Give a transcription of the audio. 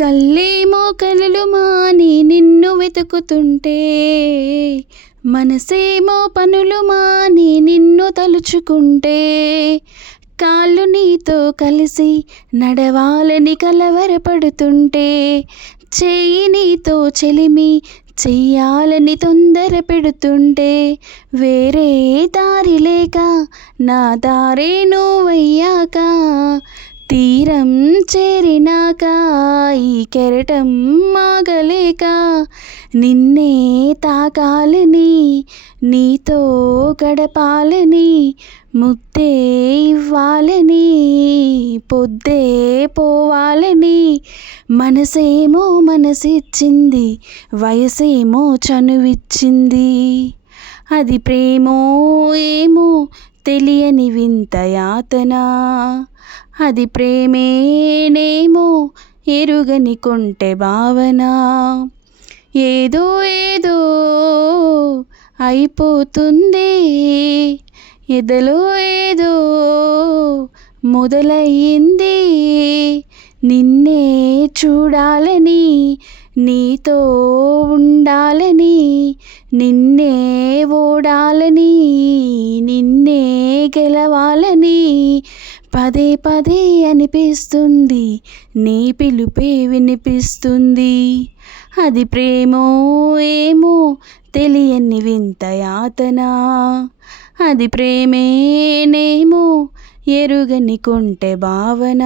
కళ్ళేమో కలలు మాని నిన్ను వెతుకుతుంటే, మనసేమో పనులు మాని నిన్ను తలుచుకుంటే, కాళ్ళు నీతో కలిసి నడవాలని కలవరపడుతుంటే, చెయ్యి నీతో చెలిమి చెయ్యాలని తొందర పెడుతుంటే, వేరే దారి లేక నా దారే నువ్వయ్యాక, తీరం చేరినాక ఈ కెరటం ఆగలేక, నిన్నే తాకాలని నీతో గడపాలని, ముద్దే ఇవ్వాలని పొద్దే పోవాలని, మనసేమో మనసిచ్చింది, వయసేమో చనువిచ్చింది. అది ప్రేమో ఏమో తెలియని వింత యాతన, అది ప్రేమేనేమో ఎరుగని కొంటె భావన. ఏదో ఏదో అయిపోతుంది, ఎదలో ఏదో మొదలయ్యింది. నిన్నే చూడాలని, నీతో ఉండాలని, నిన్నే ఓడాలని, నిన్నే గెలవాలని పదే పదే అనిపిస్తుంది, నీ పిలుపే వినిపిస్తుంది. అది ప్రేమో ఏమో తెలియని వింత యాతన, అది ప్రేమేనేమో ఎరుగని కొంటె భావన.